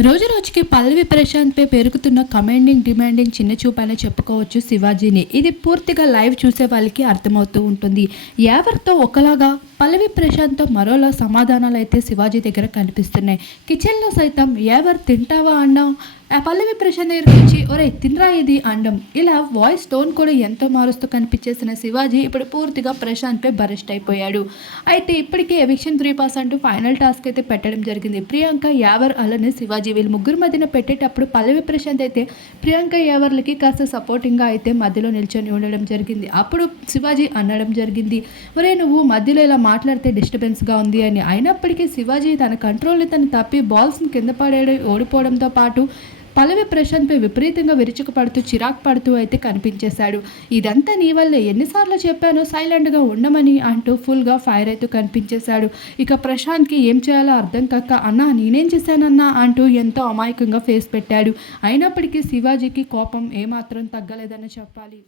రోజు రోజుకి పల్లవి ప్రశాంత్పై పెరుగుతున్న కమాండింగ్ డిమాండింగ్ చిన్న చూపైనా చెప్పుకోవచ్చు శివాజీని. ఇది పూర్తిగా లైవ్ చూసే వాళ్ళకి అర్థమవుతూ ఉంటుంది. ఎవరితో ఒకలాగా పల్లవి ప్రశాంత్తో మరోలా సమాధానాలు అయితే శివాజీ దగ్గర కనిపిస్తున్నాయి. కిచెన్లో సైతం ఎవరు తింటావా అన్నాం? పల్లవి ప్రశాంత్ దగ్గరికి వచ్చి ఒరే తినరా ఇది అండం ఇలా వాయిస్ టోన్ కూడా ఎంతో మారుస్తూ కనిపించేసిన శివాజీ ఇప్పుడు పూర్తిగా ప్రశాంత్పై బరెస్ట్ అయిపోయాడు. అయితే ఇప్పటికే ఎవిక్షన్ త్రీ పాస్ అంటూ ఫైనల్ టాస్క్ అయితే పెట్టడం జరిగింది. ప్రియాంక యావర్ అలానే శివాజీ వీళ్ళు ముగ్గురు మధ్యన పెట్టేటప్పుడు పల్లవి ప్రశాంత్ అయితే ప్రియాంక యావర్లకి కాస్త సపోర్టింగ్గా అయితే మధ్యలో నిల్చొని ఉండడం జరిగింది. అప్పుడు శివాజీ అనడం జరిగింది. ఒరే నువ్వు మధ్యలో ఇలా మాట్లాడితే డిస్టర్బెన్స్గా ఉంది అని. అయినప్పటికీ శివాజీ తన కంట్రోల్ని తను తప్పి బాల్స్ని కింద పడేయడం ఓడిపోవడంతో పాటు పల్లవి ప్రశాంత్పై విపరీతంగా విరుచుకుపడుతూ చిరాకు పడుతూ అయితే కనిపించేశాడు. ఇదంతా నీ వల్లే. ఎన్నిసార్లు చెప్పానో సైలెంట్గా ఉండమని అంటూ ఫుల్గా ఫైర్ అవుతూ కనిపించేశాడు. ఇక ప్రశాంత్కి ఏం చేయాలో అర్థం కాక అన్నా నేనేం చేశానన్నా అంటూ ఎంతో అమాయకంగా ఫేస్ పెట్టాడు. అయినప్పటికీ శివాజీకి కోపం ఏమాత్రం తగ్గలేదని చెప్పాలి.